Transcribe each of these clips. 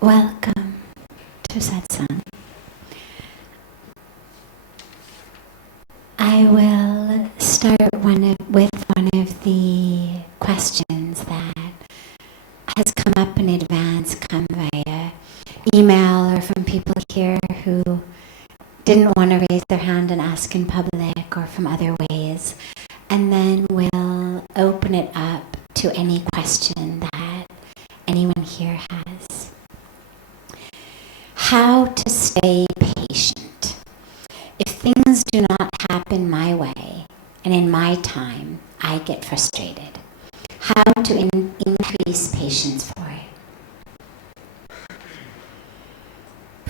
Welcome to Satsang. I will start with one of the questions that has come up in advance, come via email or from people here who didn't want to raise their hand and ask in public, or from other ways. And then we'll open it up to any question that anyone here has. How to stay patient. If things do not happen my way and in my time, I get frustrated. How to increase patience for it.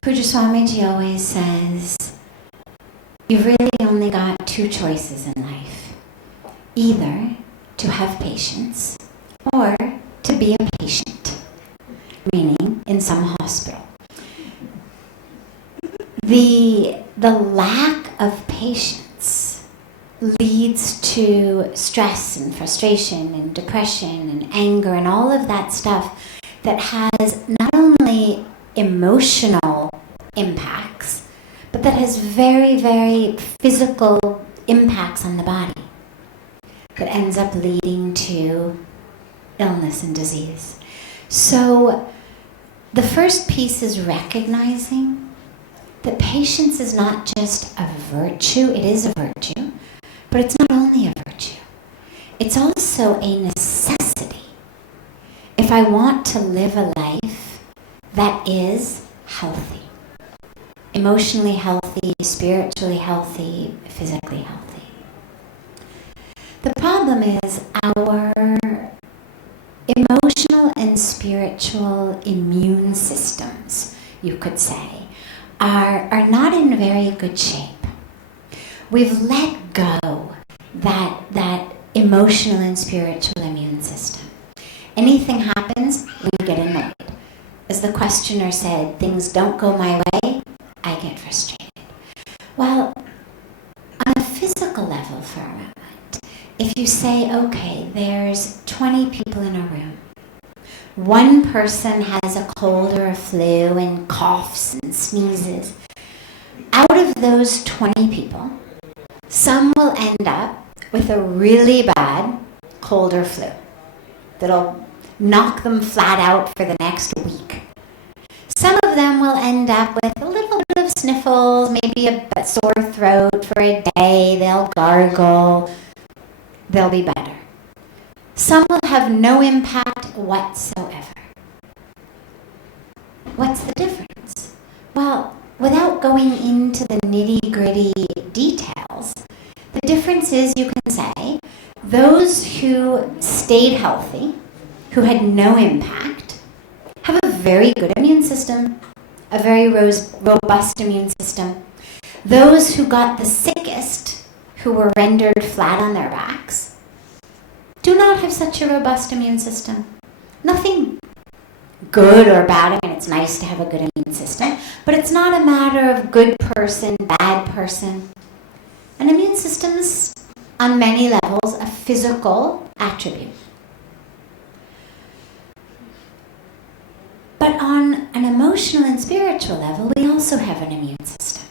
Puja Swamiji always says, you've really only got two choices in life. Either to have patience or to be a patient, meaning in some hospital. The lack of patience leads to stress and frustration and depression and anger and all of that stuff that has not only emotional impacts, but that has very, very physical impacts on the body that ends up leading to illness and disease. So the first piece is recognizing that patience is not just a virtue, it is a virtue, but it's not only a virtue. It's also a necessity. If I want to live a life that is healthy, emotionally healthy, spiritually healthy, physically healthy. The problem is our emotional and spiritual immune systems, you could say, are not in very good shape. We've let go that emotional and spiritual immune system. Anything happens, we get annoyed. As the questioner said, things don't go my way, I get frustrated. Well, on a physical level for a moment, if you say, okay, there's 20 people in a room. One person has a cold or a flu and coughs and sneezes. Out of those 20 people, some will end up with a really bad cold or flu that'll knock them flat out for the next week. Some of them will end up with a little bit of sniffles, maybe a sore throat for a day. They'll gargle. They'll be better. Some will have no impact whatsoever. What's the difference? Well, without going into the nitty-gritty details, the difference is, you can say, those who stayed healthy, who had no impact, have a very good immune system, a very robust immune system. Those who got the sickest, who were rendered flat on their backs, do not have such a robust immune system. Nothing good or bad. I mean, it's nice to have a good immune system, but it's not a matter of good person, bad person. An immune system is, on many levels, a physical attribute. But on an emotional and spiritual level, we also have an immune system.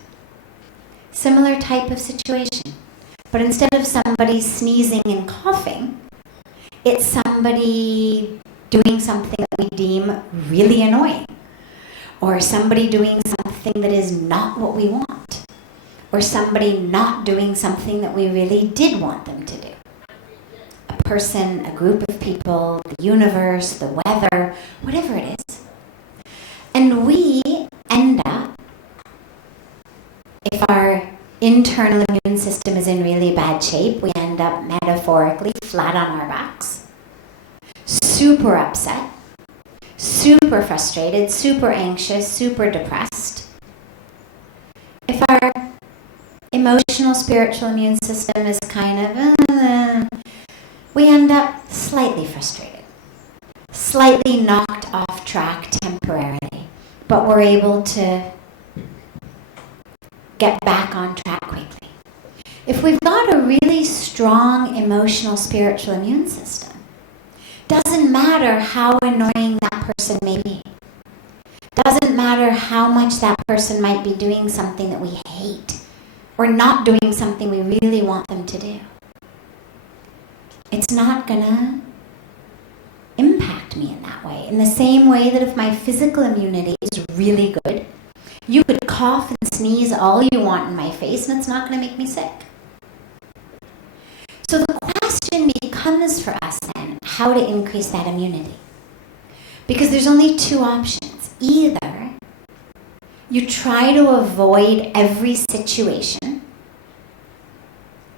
Similar type of situation. But instead of somebody sneezing and coughing, it's somebody doing something that we deem really annoying, or somebody doing something that is not what we want, or somebody not doing something that we really did want them to do. A person, a group of people, the universe, the weather, whatever it is. And we end up, if our internal immune system is in really bad shape, we end up metaphorically flat on our backs, super upset, super frustrated, super anxious, super depressed. If our emotional, spiritual immune system is kind of, we end up slightly frustrated, slightly knocked off track temporarily, but we're able to get back on track quickly. If we've got a really strong emotional, spiritual immune system, doesn't matter how annoying that person may be. doesn't matter how much that person might be doing something that we hate or not doing something we really want them to do. It's not gonna impact me in that way. In the same way that if my physical immunity is really good, you could cough and sneeze all you want in my face and it's not gonna make me sick. So the question becomes for us then, how to increase that immunity. Because there's only two options. Either you try to avoid every situation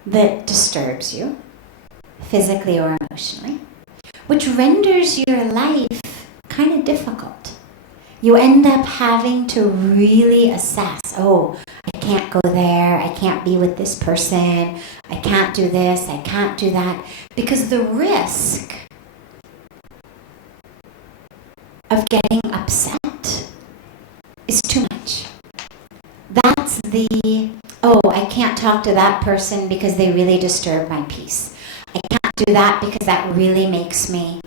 that disturbs you, physically or emotionally, which renders your life kind of difficult. You end up having to really assess, oh, I can't go there, I can't be with this person, I can't do this, I can't do that, because the risk of getting upset is too much. That's the, oh, I can't talk to that person because they really disturb my peace. I can't do that because that really makes me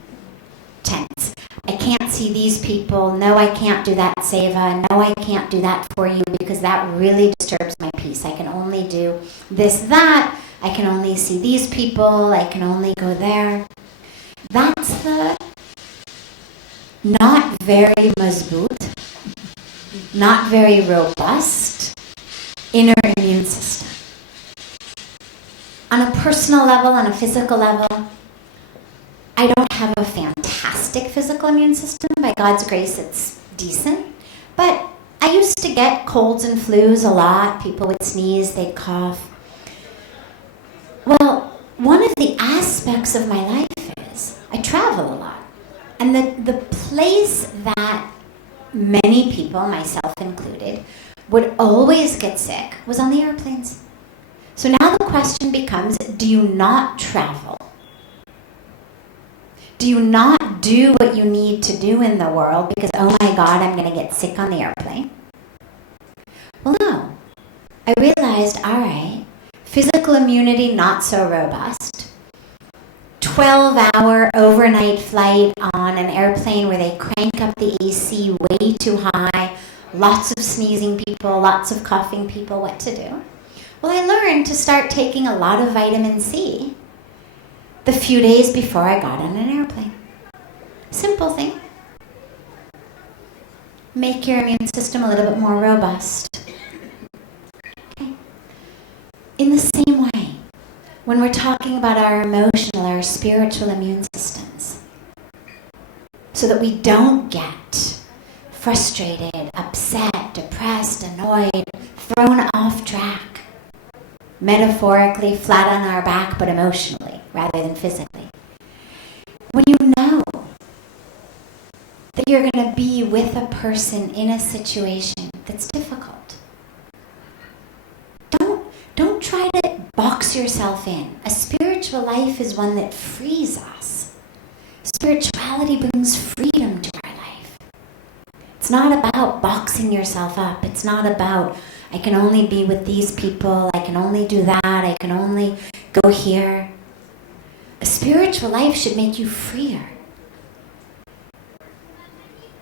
tense. I can't see these people. No, I can't do that, Seva. No, I can't do that for you because that really disturbs my peace. I can only do this, that. I can only see these people. I can only go there. That's the not very mazboot, not very robust inner immune system. On a personal level, on a physical level, I don't have a fantastic physical immune system. By God's grace, it's decent. But I used to get colds and flus a lot. People would sneeze, they'd cough. Well, one of the aspects of my life is I travel a lot. And the place that many people, myself included, would always get sick was on the airplanes. So now the question becomes, do you not travel? Do you not do what you need to do in the world because, oh my God, I'm going to get sick on the airplane? Well, no. I realized, all right, physical immunity not so robust. 12-hour overnight flight on an airplane where they crank up the AC way too high, lots of sneezing people, lots of coughing people, what to do? Well, I learned to start taking a lot of vitamin C the few days before I got on an airplane. Simple thing. Make your immune system a little bit more robust. Okay. In the same way, when we're talking about our emotional, our spiritual immune systems, so that we don't get frustrated, upset, depressed, annoyed, thrown off track, metaphorically flat on our back, but emotionally rather than physically. When you know that you're going to be with a person in a situation that's difficult, don't try to box yourself in. A spiritual life is one that frees us. Spirituality brings freedom to our life. It's not about boxing yourself up. It's not about, I can only be with these people, I can only do that, I can only go here. A spiritual life should make you freer.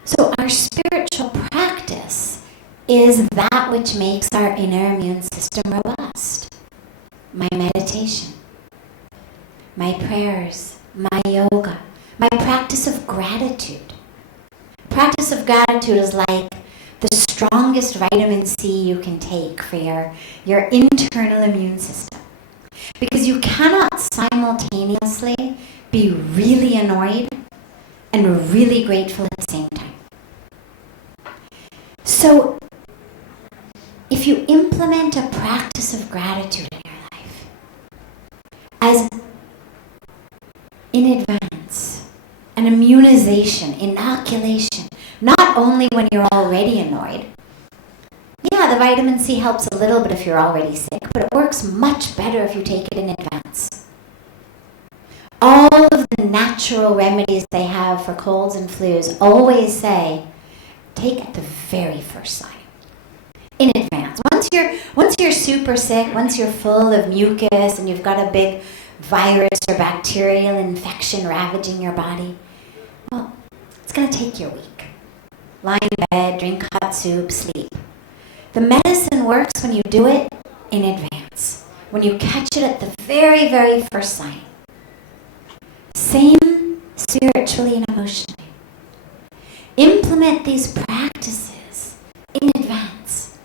So our spiritual practice is that which makes our inner immune system robust. My meditation, my prayers, my yoga, my practice of gratitude. Practice of gratitude is like the strongest vitamin C you can take for your internal immune system. Because you cannot simultaneously be really annoyed and really grateful at the same time. So, if you implement a practice of gratitude in your life, as in advance, an immunization, inoculation, not only when you're already annoyed. Yeah, the vitamin C helps a little bit if you're already sick, but it works much better if you take it in advance. All of the natural remedies they have for colds and flus always say, take it the very first sign. In advance. Once you're super sick, once you're full of mucus and you've got a big virus or bacterial infection ravaging your body, well, it's going to take you a week. lie in bed, drink hot soup, sleep. The medicine works when you do it in advance, when you catch it at the very, very first sign. Same spiritually and emotionally. Implement these practices in advance.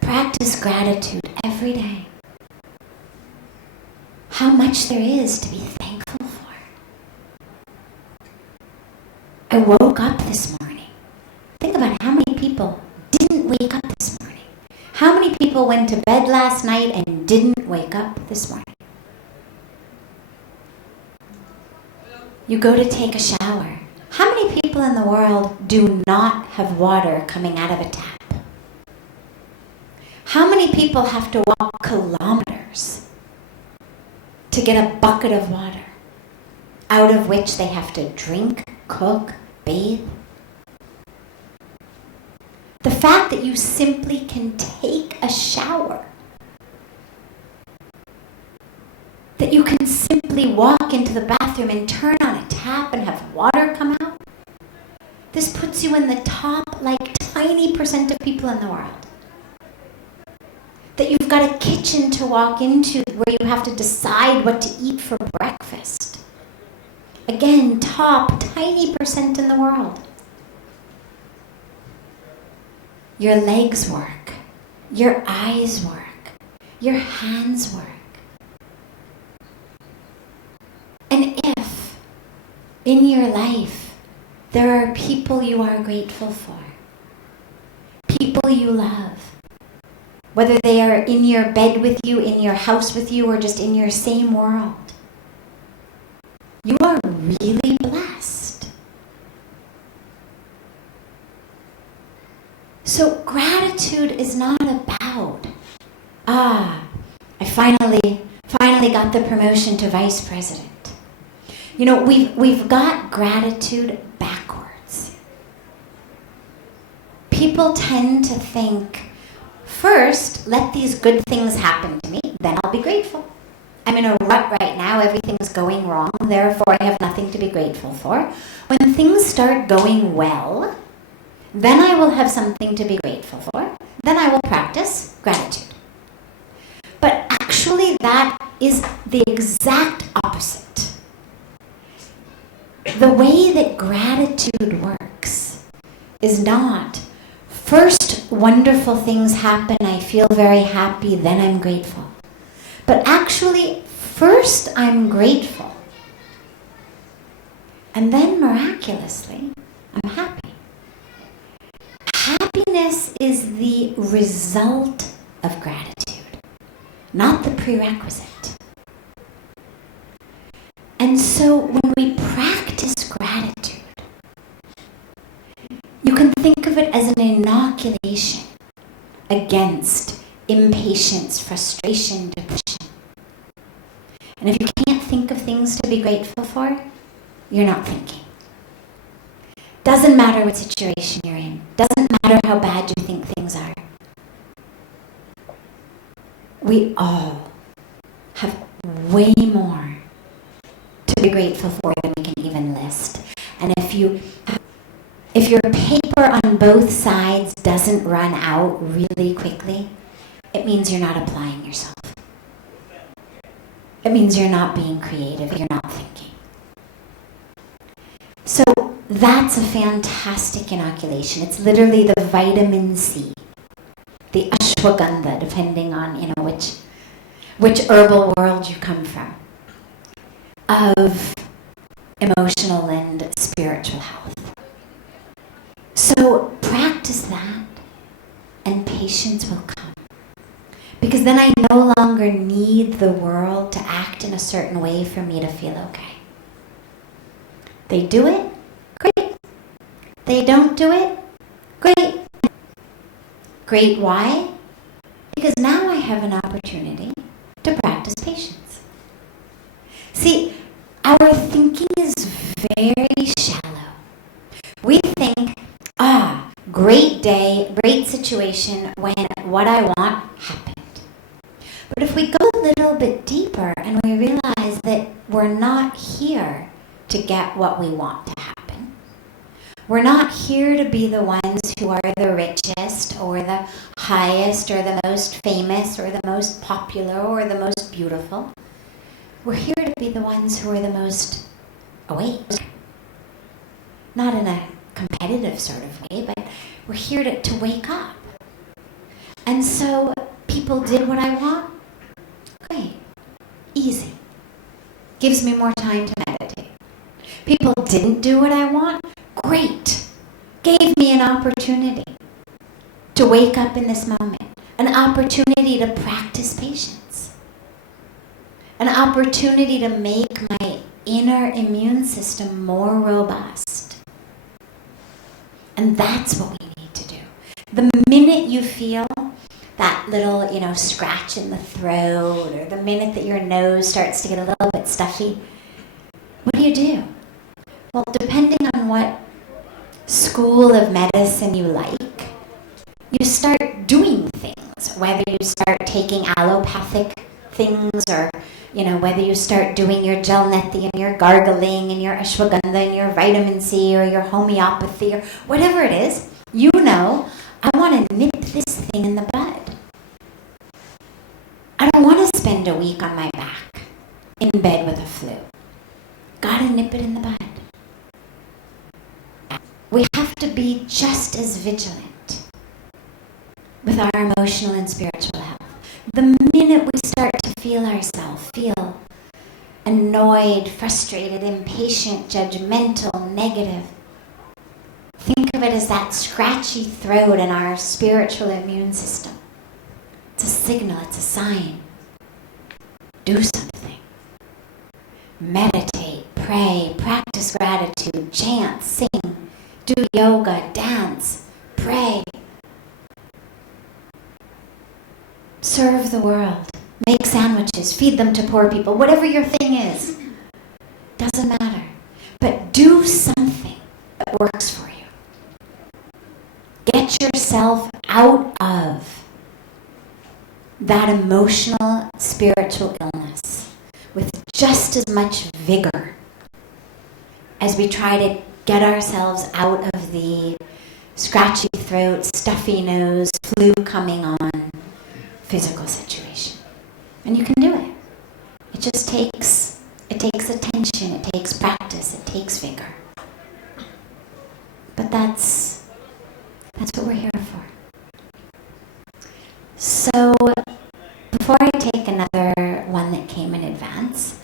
Practice gratitude every day. How much there is to be thankful for. I woke up this morning. Think about how many people didn't wake up this morning. How many people went to bed last night and didn't wake up this morning? You go to take a shower. How many people in the world do not have water coming out of a tap? How many people have to walk kilometers to get a bucket of water, out of which they have to drink, cook, bathe? The fact that you simply can take a shower, that you can simply walk into the bathroom and turn on a tap and have water come out, this puts you in the top, like, tiny % of people in the world. That you've got a kitchen to walk into where you have to decide what to eat for breakfast. Again, top, tiny % in the world. Your legs work. Your eyes work. Your hands work. And if in your life there are people you are grateful for, people you love, whether they are in your bed with you, in your house with you, or just in your same world, you are really blessed. So gratitude is not about, I finally got the promotion to vice president. You know, we've got gratitude backwards. People tend to think, first, let these good things happen to me, then I'll be grateful. I'm in a rut right now, everything's going wrong, therefore I have nothing to be grateful for. When things start going well, then I will have something to be grateful for. Then I will practice gratitude. But actually that is the exact opposite. The way that gratitude works is not, first wonderful things happen, I feel very happy, then I'm grateful. But actually, first I'm grateful. And then miraculously, I'm happy. Happiness is the result of gratitude, not the prerequisite. And so when we practice gratitude, you can think of it as an inoculation against impatience, frustration, depression. And if you can't think of things to be grateful for, you're not thinking. Doesn't matter what situation you're in. Doesn't matter how bad you think things are. We all have way more to be grateful for than we can even list. And if your paper on both sides doesn't run out really quickly, it means you're not applying yourself. It means you're not being creative, you're not thinking. So that's a fantastic inoculation. It's literally the vitamin C, the ashwagandha, depending on which herbal world you come from, of emotional and spiritual health. So practice that, and patience will come. Because then I no longer need the world to act in a certain way for me to feel okay. They do it, great. They don't do it, great. Great, why? Because now I have an opportunity to practice patience. See, our thinking is very shallow. We think, great day, great situation when what I want happened. But if we go a little bit deeper and we realize that we're not here to get what we want to happen, We're not here to be the ones who are the richest or the highest or the most famous or the most popular or the most beautiful. We're here to be the ones who are the most awake. Not in a competitive sort of way, but we're here to wake up. And so people did what I want. Great. Easy. Gives me more time to meditate. People didn't do what I want. Great. Gave me an opportunity to wake up in this moment. An opportunity to practice patience. An opportunity to make my inner immune system more robust. And that's what we need to do. The minute you feel that little, scratch in the throat, or the minute that your nose starts to get a little bit stuffy, what do? Well, depending on what school of medicine you like, you start doing things, whether you start taking allopathic things or, whether you start doing your gel neti and your gargling and your ashwagandha and your vitamin C or your homeopathy or whatever it is, I want to nip this thing in the bud. I don't want to spend a week on my back in bed with a flu. Gotta nip it in the bud. We have to be just as vigilant with our emotional and spiritual health. The minute we start to feel annoyed, frustrated, impatient, judgmental, negative, think of it as that scratchy throat in our spiritual immune system. It's a signal, it's a sign. Do something. Meditate, pray, practice gratitude, chant, sing, do yoga, dance, pray. Serve the world. Make sandwiches, feed them to poor people, whatever your thing is. Doesn't matter. But do something that works for you. Get yourself out of that emotional, spiritual illness with just as much vigor as we try to get ourselves out of the scratchy throat, stuffy nose, flu coming on physical situation. And you can do it. It just takes attention, it takes practice, it takes vigor. But that's what we're here for. So before I take another one that came in advance,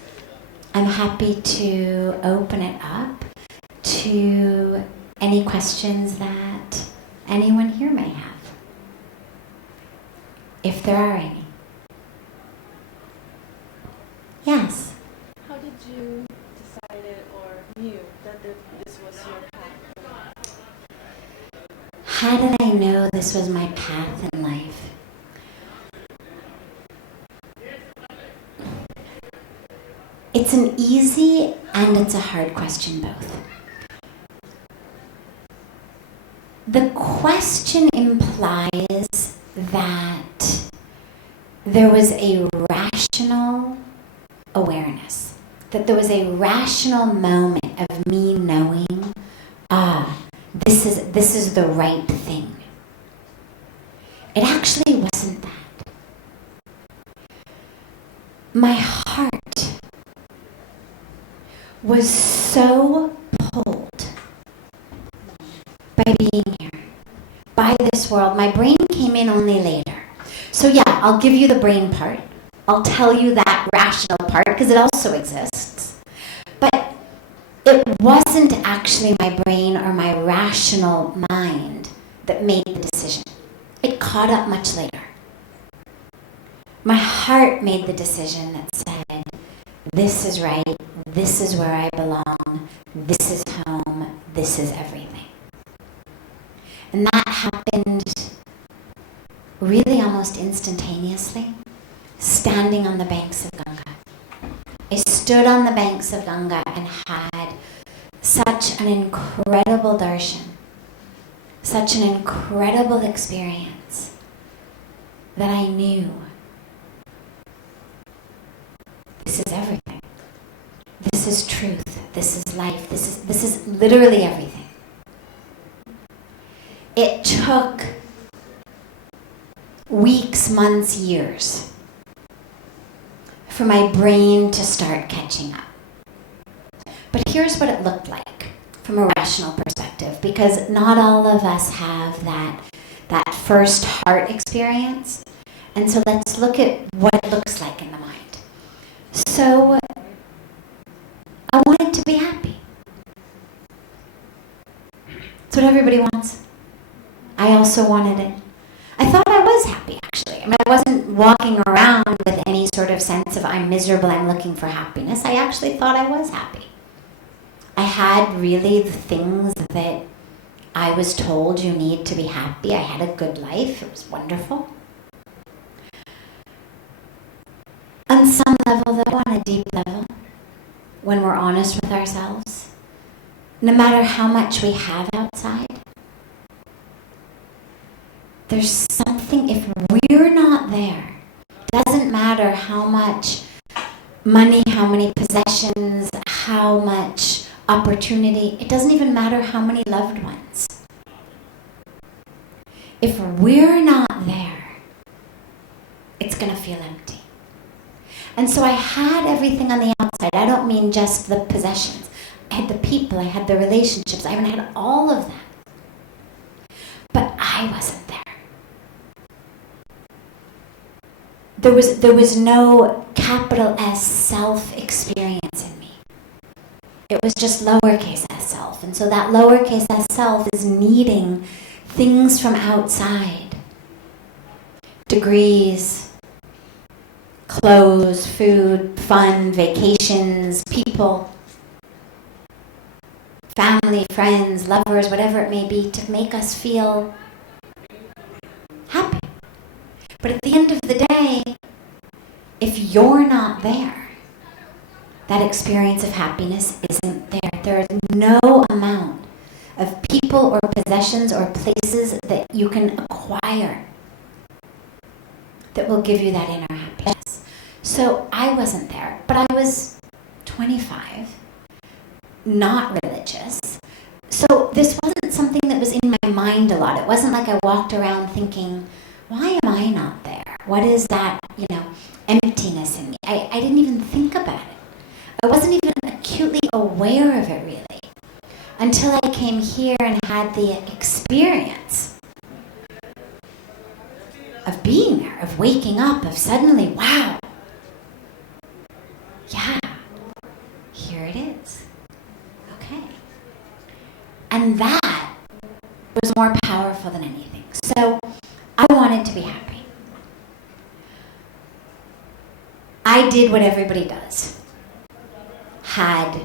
I'm happy to open it up to any questions that anyone here may have, if there are any. Yes? How did you decide or knew that this was your path? How did I know this was my path in life? It's an easy and it's a hard question both. The question implies that there was a rational awareness, that there was a rational moment of me knowing, this is the right thing. It actually wasn't that. My heart was so pulled by being here, by this world. My brain came in only later. So yeah, I'll give you the brain part. I'll tell you that rational part because it also exists. But it wasn't actually my brain or my rational mind that made the decision. It caught up much later. My heart made the decision that said, this is right, this is where I belong, this is home, this is everything. And that happened really almost instantaneously, standing on the banks of Ganga. I stood on the banks of Ganga and had such an incredible darshan, such an incredible experience that I knew this is everything. This is truth. This is life. This is literally everything. it took weeks, months, years for my brain to start catching up. But here's what it looked like from a rational perspective, because not all of us have that first heart experience. And so let's look at what it looks like in the mind. So I wanted to be happy. It's what everybody wants. I also wanted it. I thought I was happy, actually. I mean, I wasn't walking around with any sort of sense of I'm miserable, I'm looking for happiness. I actually thought I was happy. I had really the things that I was told you need to be happy. I had a good life. It was wonderful. On some level, though, on a deep level, when we're honest with ourselves, no matter how much we have outside, there's something, if we're not there, doesn't matter how much money, how many possessions, how much opportunity, it doesn't even matter how many loved ones. If we're not there, it's going to feel empty. And so I had everything on the outside. I don't mean just the possessions. I had the people, I had the relationships, I even had all of that. But I wasn't there. There was no capital S self-experience in me. It was just lowercase s self. And so that lowercase s self is needing things from outside. Degrees, clothes, food, fun, vacations, people, family, friends, lovers, whatever it may be, to make us feel happy. But at the end of the day, if you're not there, that experience of happiness isn't there. There is no amount of people or possessions or places that you can acquire that will give you that inner happiness. So I wasn't there, but I was 25, not religious. So this wasn't something that was in my mind a lot. It wasn't like I walked around thinking, why am I not there? What is that, emptiness in me? I didn't even think about it. I wasn't even acutely aware of it, really, until I came here and had the experience of being there, of waking up, of suddenly, wow, yeah, here it is. Okay. And that was more powerful than anything. So I wanted to be happy. I did what everybody does. Had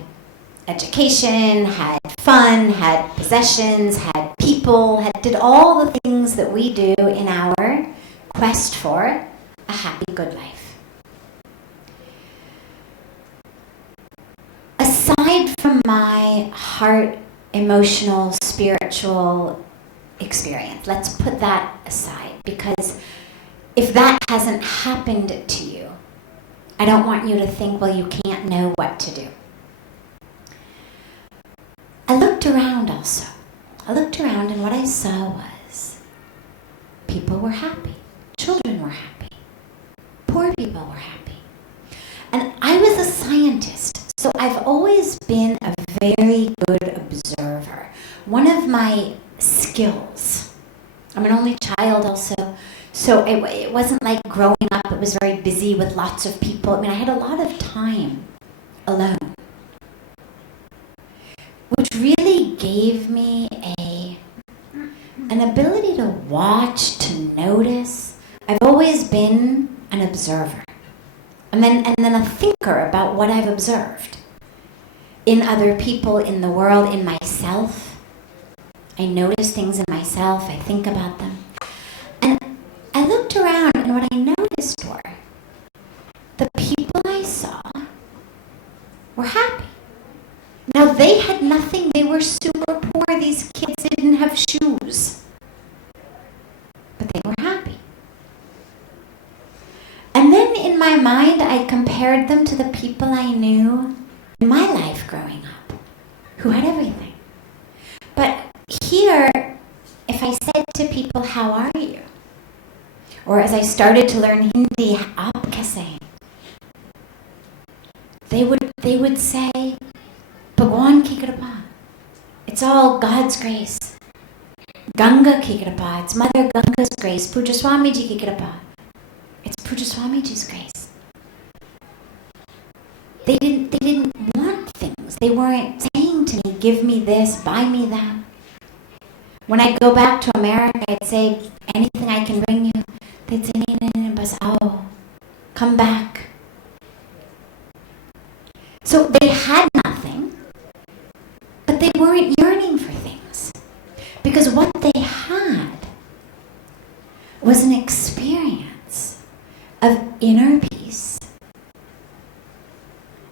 education, had fun, had possessions, had people, did all the things that we do in our quest for a happy, good life. Aside from my heart, emotional, spiritual experience, let's put that aside, because if that hasn't happened to you, I don't want you to think, well, you can't know what to do. I looked around also. I looked around and what I saw was people were happy. Children were happy. Poor people were happy. And I was a scientist, so I've always been a very good observer. One of my skills, I'm an only child also, so it wasn't like growing up, it was very busy with lots of people. I mean, I had a lot of time alone, which really gave me an ability to watch, to notice. I've always been an observer, and then a thinker about what I've observed in other people, in the world, in myself. I notice things in myself, I think about them. And I looked around, and what I noticed were the people I saw were happy. Now, they had nothing. They were super poor. These kids didn't have shoes. But they were happy. And then in my mind, I compared them to the people I knew in my life growing up, who had everything. But here, if I say people, how are you? Or as I started to learn Hindi, aap kaise hain? They would say, Bhagwan ki kripa. It's all God's grace. Ganga ki kripa. It's Mother Ganga's grace. Puja Swamiji ki kripa. It's Puja Swamiji's grace. They didn't want things. They weren't saying to me, give me this, buy me that. When I go back to America, I'd say, anything I can bring you. They'd say, no, bas aao. Come back. So they had nothing, but they weren't yearning for things. Because what they had was an experience of inner peace,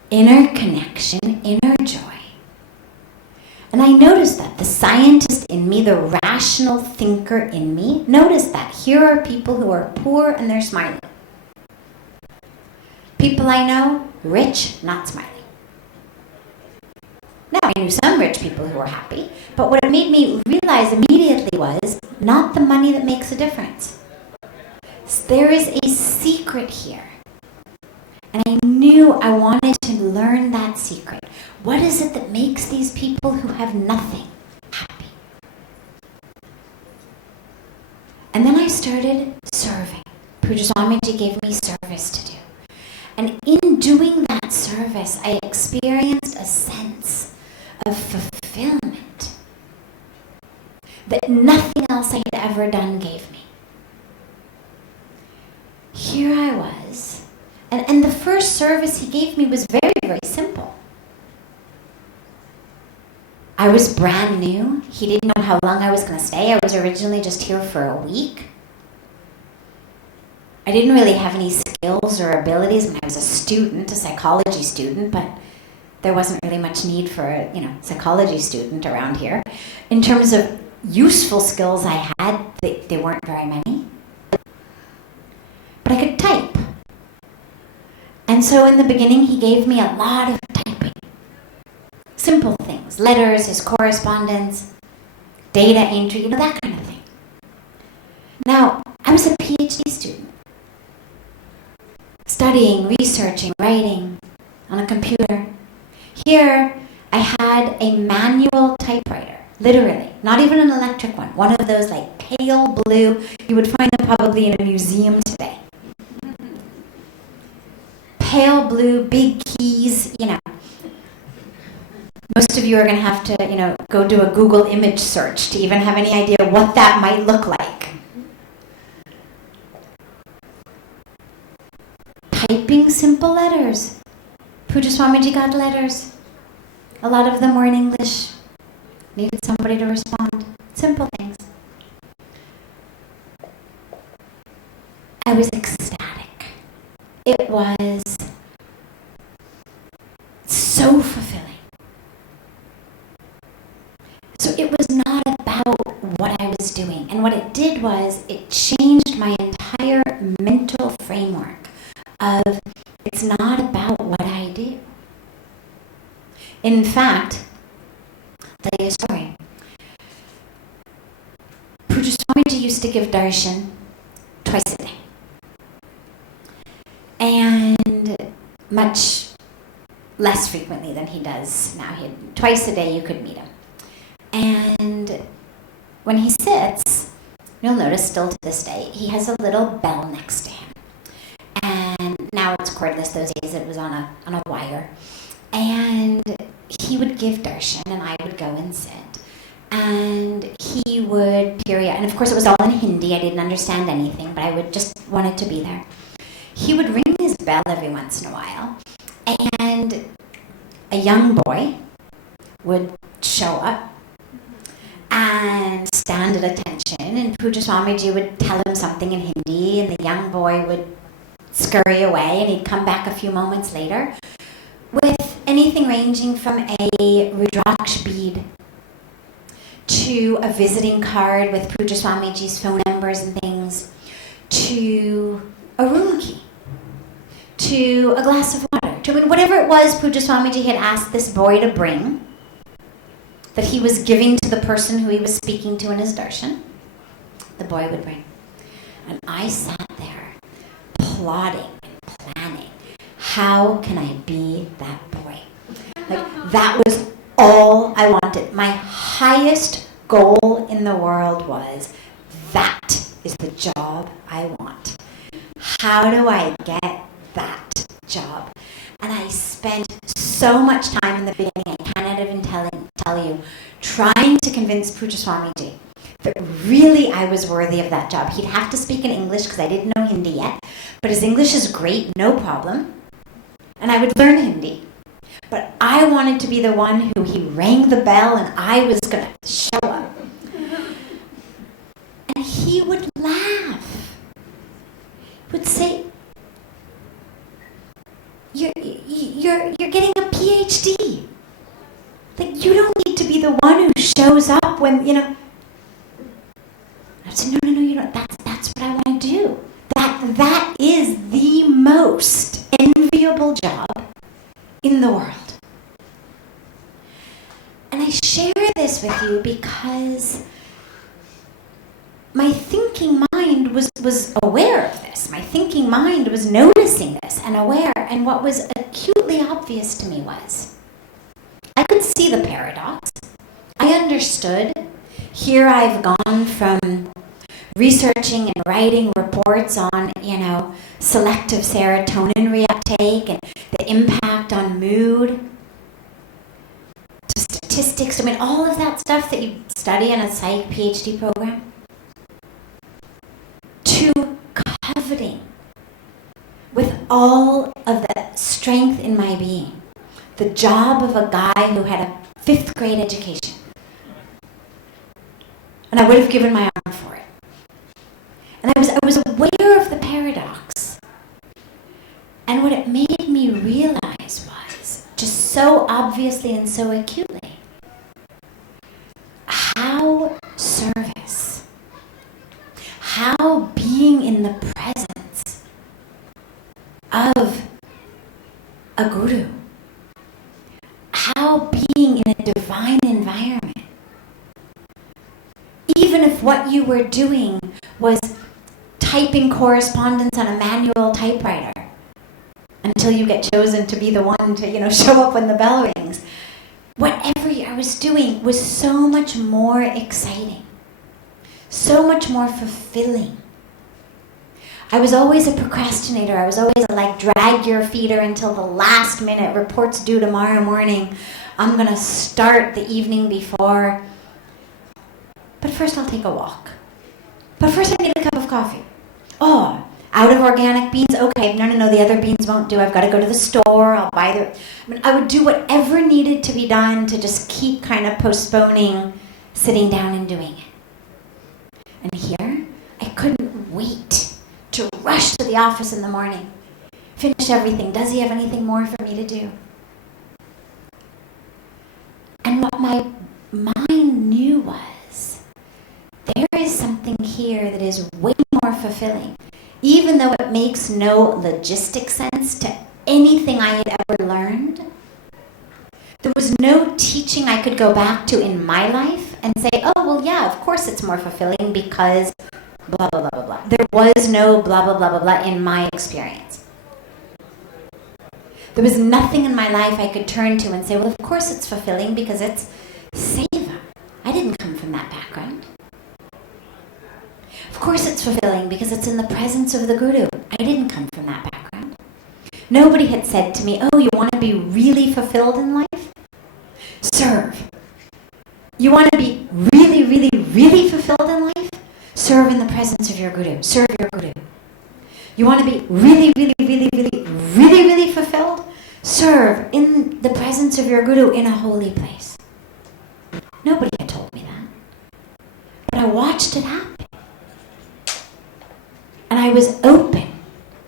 inner connection, inner joy. And I noticed that the scientist in me, the rational thinker in me, noticed that here are people who are poor and they're smiling. People I know, rich, not smiling. Now, I knew some rich people who were happy, but what it made me realize immediately was not the money that makes a difference. There is a secret here. And I knew I wanted to learn that secret. What is it that makes these people who have nothing happy? And then I started serving. Puja Swamiji gave me service to do. And in doing that service, I experienced a sense of fulfillment that nothing else I had ever done gave me. Here I was, and the first service he gave me was very, very simple. I was brand new. He didn't know how long I was going to stay. I was originally just here for a week. I didn't really have any skills or abilities when I was a student, a psychology student, but there wasn't really much need for a psychology student around here. In terms of useful skills I had, they weren't very many. But I could type. And so in the beginning, he gave me a lot of typing. Simple things, letters, his correspondence, data entry, that kind of thing. Now, I was a PhD student, studying, researching, writing on a computer. Here, I had a manual typewriter, literally, not even an electric one of those like pale blue, you would find them probably in a museum today. Pale blue, big keys, Most of you are going to have to, go do a Google image search to even have any idea what that might look like. Typing simple letters. Puja Swamiji got letters. A lot of them were in English. Needed somebody to respond. Simple things. I was ecstatic. It was so fulfilling. So it was not about what I was doing. And what it did was it changed my entire mental framework of it's not about what I do. In fact, I'll tell you a story. Puja Swamiji used to give darshan twice a day. And much less frequently than he does now. Twice a day you could meet him. And when he sits, you'll notice still to this day, he has a little bell next to him. And now it's cordless. Those days it was on a wire. And he would give darshan and I would go and sit. And he would and of course it was all in Hindi. I didn't understand anything, but I would just wanted to be there. He would ring his bell every once in a while. And a young boy would show up and stand at attention, and Puja Swamiji would tell him something in Hindi, and the young boy would scurry away, and he'd come back a few moments later with anything ranging from a Rudraksh bead to a visiting card with Puja Swamiji's phone numbers and things, to a room key, to a glass of water, to whatever it was Puja Swamiji had asked this boy to bring, that he was giving to the person who he was speaking to in his darshan. the boy would bring. And I sat there plotting and planning. How can I be that boy? Like, that was all I wanted. My highest goal in the world was, that is the job I want. How do I get that job? And I spent so much time in the beginning, I cannot even tell you, trying to convince Puja Swamiji that really I was worthy of that job. He'd have to speak in English because I didn't know Hindi yet, but his English is great, no problem. And I would learn Hindi. But I wanted to be the one who he rang the bell and I was going to show up. And he would laugh. He would say, you're getting a PhD. Like, you don't need to be the one who shows up when, I said, no, you don't. That's what I want to do. That is the most enviable job in the world. And I share this with you because my thinking mind was aware of this. My thinking mind was noticing this and aware. And what was acutely obvious to me was, I could see the paradox. I understood. Here I've gone from researching and writing reports on, selective serotonin reuptake and the impact on mood, to statistics. All of that stuff that you study in a psych PhD program, to coveting with all of the strength in my being the job of a guy who had a 5th grade education. And I would have given my arm for it. And I was aware of the paradox. And what it made me realize was, just so obviously and so acutely, how service, how being in the presence of a guru, how being in a divine environment, even if what you were doing was typing correspondence on a manual typewriter until you get chosen to be the one to, show up when the bell rings. Whatever I was doing was so much more exciting, so much more fulfilling. I was always a procrastinator. I was always a drag your feeder until the last minute. Reports due tomorrow morning. I'm going to start the evening before. But first I'll take a walk. But first I need a cup of coffee. Oh, out of organic beans? Okay, no, the other beans won't do. I've got to go to the store. I'll buy I would do whatever needed to be done to just keep kind of postponing sitting down and doing it. And here, I couldn't wait to rush to the office in the morning, finish everything. Does he have anything more for me to do? And what my mind knew was, there is something here that is way more fulfilling, even though it makes no logistic sense to anything I had ever learned. There was no teaching I could go back to in my life and say, oh, well, yeah, of course it's more fulfilling because blah, blah, blah, blah, blah. There was no blah, blah, blah, blah, blah in my experience. There was nothing in my life I could turn to and say, well, of course it's fulfilling because it's seva. I didn't come from that background. Of course it's fulfilling because it's in the presence of the Guru. I didn't come from that background. Nobody had said to me, oh, you want to be really fulfilled in life? Serve. You want to be really, really, really fulfilled in life? Serve in the presence of your Guru. Serve your Guru. You want to be really, really, really, really, really, really fulfilled? Serve in the presence of your Guru in a holy place. Nobody had told me that. But I watched it happen. And I was open,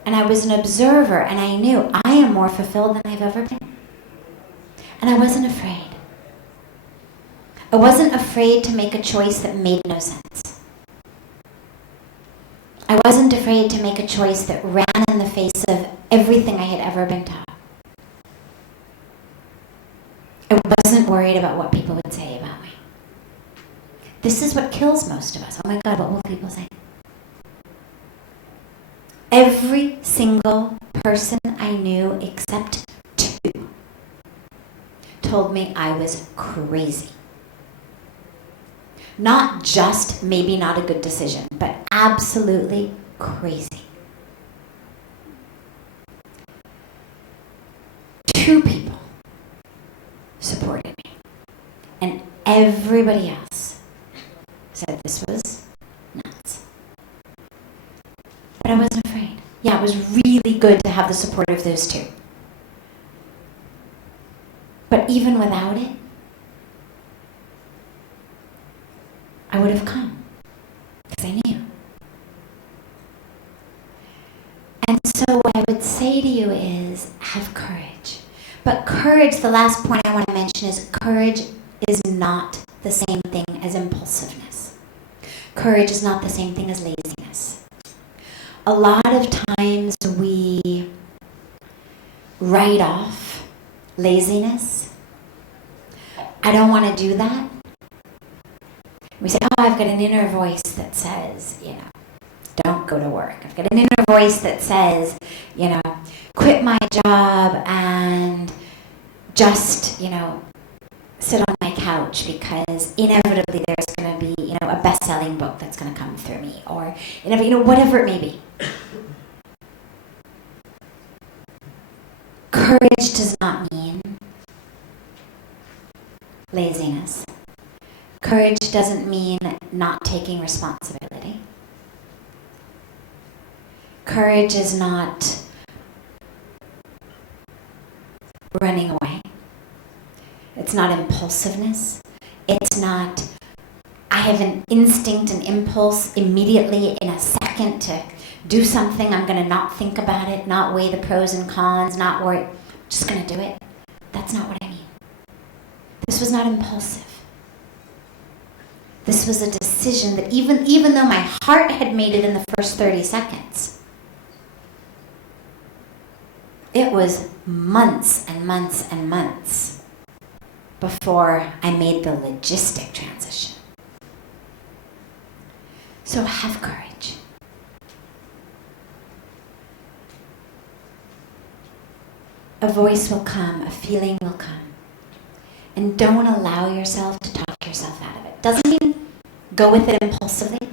and I was an observer, and I knew I am more fulfilled than I've ever been. And I wasn't afraid. I wasn't afraid to make a choice that made no sense. I wasn't afraid to make a choice that ran in the face of everything I had ever been taught. I wasn't worried about what people would say about me. This is what kills most of us. Oh my God, what will people say? Every single person I knew except 2 told me I was crazy. Not just maybe not a good decision, but absolutely crazy. 2 people supported me. And everybody else said this was nuts. But I wasn't afraid. Yeah, it was really good to have the support of those 2. But even without it, I would have come, because I knew. And so what I would say to you is, have courage. But courage, the last point I want to mention is courage is not the same thing as impulsiveness. Courage is not the same thing as laziness. A lot of times we write off laziness. I don't want to do that. We say, oh, I've got an inner voice that says, don't go to work. I've got an inner voice that says, quit my job and just, sit on my couch because inevitably there's going to be, a best-selling book that's going to come through me, or, whatever it may be. Courage does not mean laziness. Courage doesn't mean not taking responsibility. Courage is not running away. It's not impulsiveness. It's not, I have an instinct, an impulse immediately in a second to do something. I'm going to not think about it, not weigh the pros and cons, not worry. Just going to do it. That's not what I mean. This was not impulsive. This was a decision that even though my heart had made it in the first 30 seconds, it was months and months and months before I made the logistic transition. So have courage. A voice will come, a feeling will come. And don't allow yourself to talk yourself out of it. Doesn't mean go with it impulsively,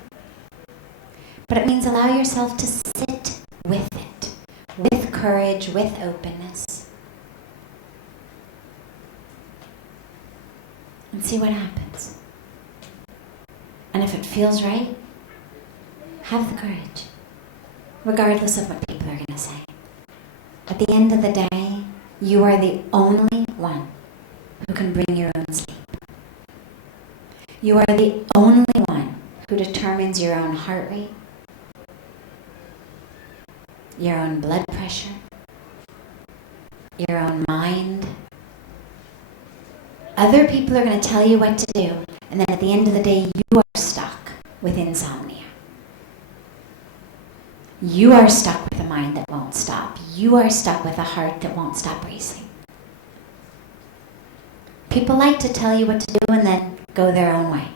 but it means allow yourself to sit with it, with courage, with openness, and see what happens. And if it feels right, have the courage, regardless of what people are going to say. At the end of the day, you are the only one who can bring your own sleep. You are the only one who determines your own heart rate, your own blood pressure, your own mind. Other people are going to tell you what to do, and then at the end of the day, you are stuck with insomnia. You are stuck with a mind that won't stop. You are stuck with a heart that won't stop racing. People like to tell you what to do and then go their own way.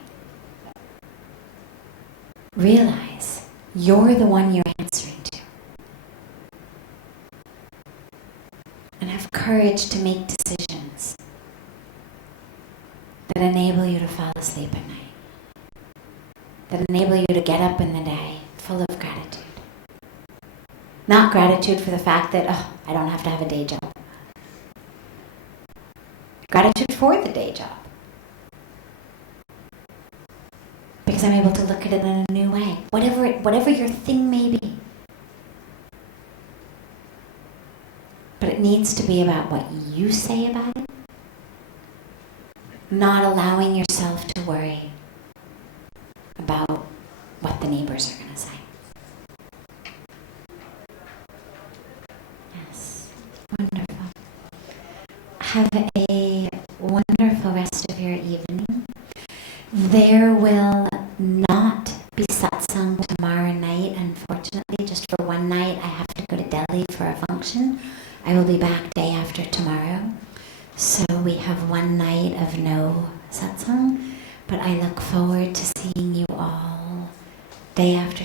Realize you're the one you're answering to. And have courage to make decisions that enable you to fall asleep at night. That enable you to get up in the day full of gratitude. Not gratitude for the fact that, I don't have to have a day job. Gratitude for the day job. Because I'm able to look at it in a new way. Whatever your thing may be. But it needs to be about what you say about it. Not allowing yourself to worry about what the neighbors are going to say. Yes. Wonderful. Have a wonderful rest of your evening. There will not be satsang tomorrow night, unfortunately. Just for one night, I have to go to Delhi for a function. I will be back day after tomorrow. So we have one night of no satsang, but I look forward to seeing you all day after